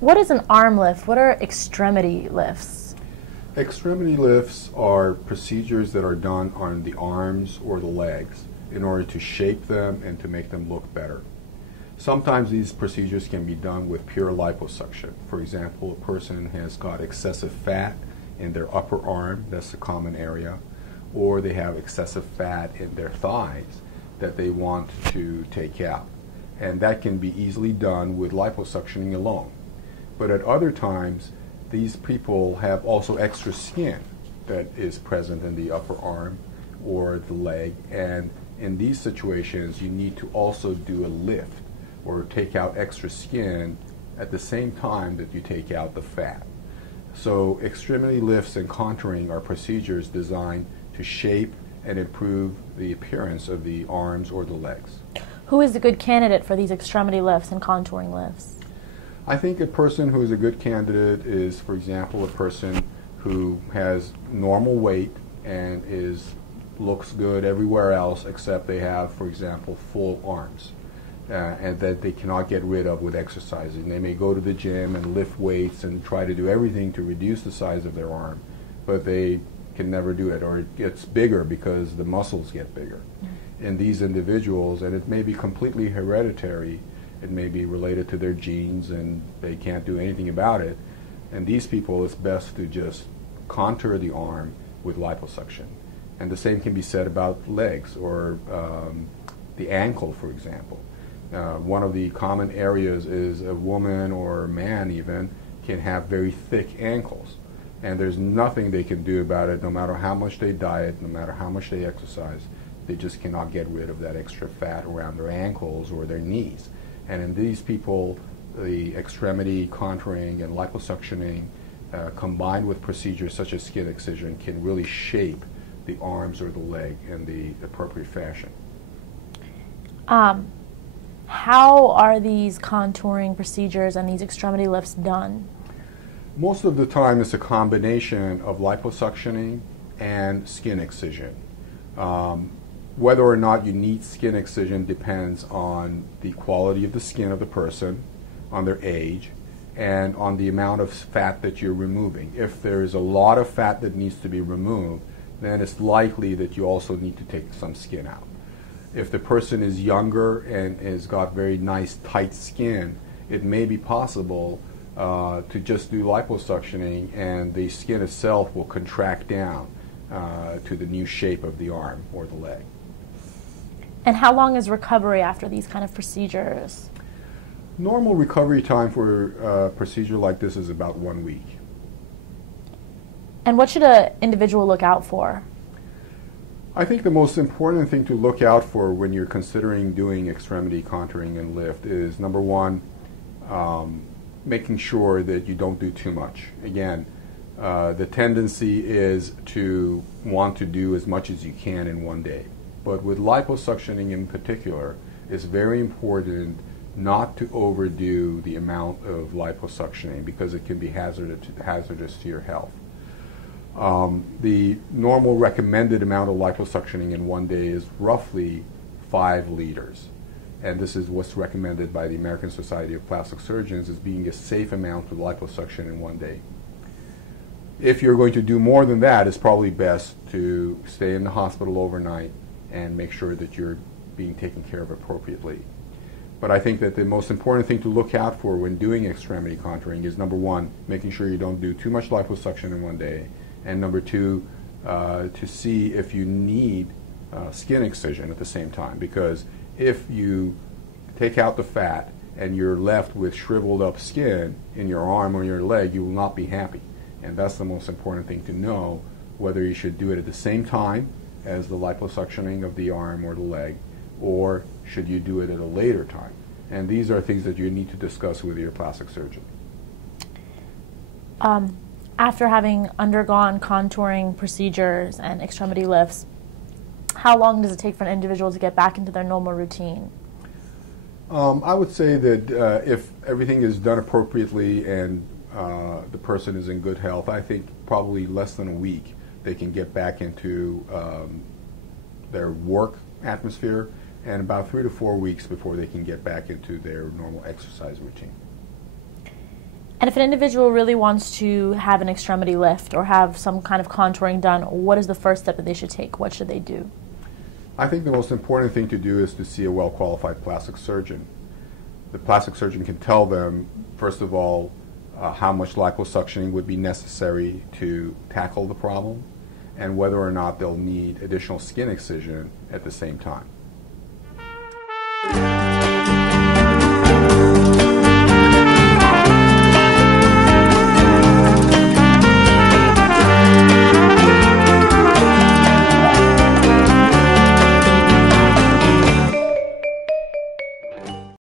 What is an arm lift? What are extremity lifts? Extremity lifts are procedures that are done on the arms or the legs in order to shape them and to make them look better. Sometimes these procedures can be done with pure liposuction. For example, a person has got excessive fat in their upper arm, that's a common area, or they have excessive fat in their thighs that they want to take out. And that can be easily done with liposuctioning alone. But at other times, these people have also extra skin that is present in the upper arm or the leg, and in these situations you need to also do a lift or take out extra skin at the same time that you take out the fat. So extremity lifts and contouring are procedures designed to shape and improve the appearance of the arms or the legs. Who is a good candidate for these extremity lifts and contouring lifts? I think a person who is a good candidate is, for example, a person who has normal weight and looks good everywhere else except they have, for example, full arms. And that they cannot get rid of with exercising. They may go to the gym and lift weights and try to do everything to reduce the size of their arm, but they can never do it, or it gets bigger because the muscles get bigger. In these individuals, and it may be completely hereditary, it may be related to their genes and they can't do anything about it, and these people, it's best to just contour the arm with liposuction. And the same can be said about legs or the ankle, for example. One of the common areas is a woman or a man even can have very thick ankles, and there's nothing they can do about it no matter how much they diet, no matter how much they exercise. They just cannot get rid of that extra fat around their ankles or their knees. And in these people, the extremity contouring and liposuctioning combined with procedures such as skin excision can really shape the arms or the leg in the appropriate fashion. How are these contouring procedures and these extremity lifts done? Most of the time it's a combination of liposuctioning and skin excision. Whether or not you need skin excision depends on the quality of the skin of the person, on their age, and on the amount of fat that you're removing. If there is a lot of fat that needs to be removed, then it's likely that you also need to take some skin out. If the person is younger and has got very nice tight skin, it may be possible to just do liposuctioning and the skin itself will contract down to the new shape of the arm or the leg. And how long is recovery after these kind of procedures? Normal recovery time for a procedure like this is about 1 week. And what should an individual look out for? I think the most important thing to look out for when you're considering doing extremity contouring and lift is, number one, making sure that you don't do too much. Again, the tendency is to want to do as much as you can in one day. But with liposuctioning in particular, it's very important not to overdo the amount of liposuctioning because it can be hazardous to your health. The normal recommended amount of liposuctioning in one day is roughly 5 liters. And this is what's recommended by the American Society of Plastic Surgeons as being a safe amount of liposuction in one day. If you're going to do more than that, it's probably best to stay in the hospital overnight and make sure that you're being taken care of appropriately. But I think that the most important thing to look out for when doing extremity contouring is, number one, making sure you don't do too much liposuction in one day, and number two, to see if you need skin excision at the same time, because if you take out the fat and you're left with shriveled up skin in your arm or your leg, you will not be happy. And that's the most important thing to know, whether you should do it at the same time as the liposuctioning of the arm or the leg, or should you do it at a later time. And these are things that you need to discuss with your plastic surgeon. After having undergone contouring procedures and extremity lifts, how long does it take for an individual to get back into their normal routine? I would say that if everything is done appropriately and the person is in good health, I think probably less than a week they can get back into their work atmosphere, and about 3 to 4 weeks before they can get back into their normal exercise routine. And if an individual really wants to have an extremity lift or have some kind of contouring done, what is the first step that they should take? What should they do? I think the most important thing to do is to see a well-qualified plastic surgeon. The plastic surgeon can tell them, first of all, how much liposuctioning would be necessary to tackle the problem, and whether or not they'll need additional skin excision at the same time.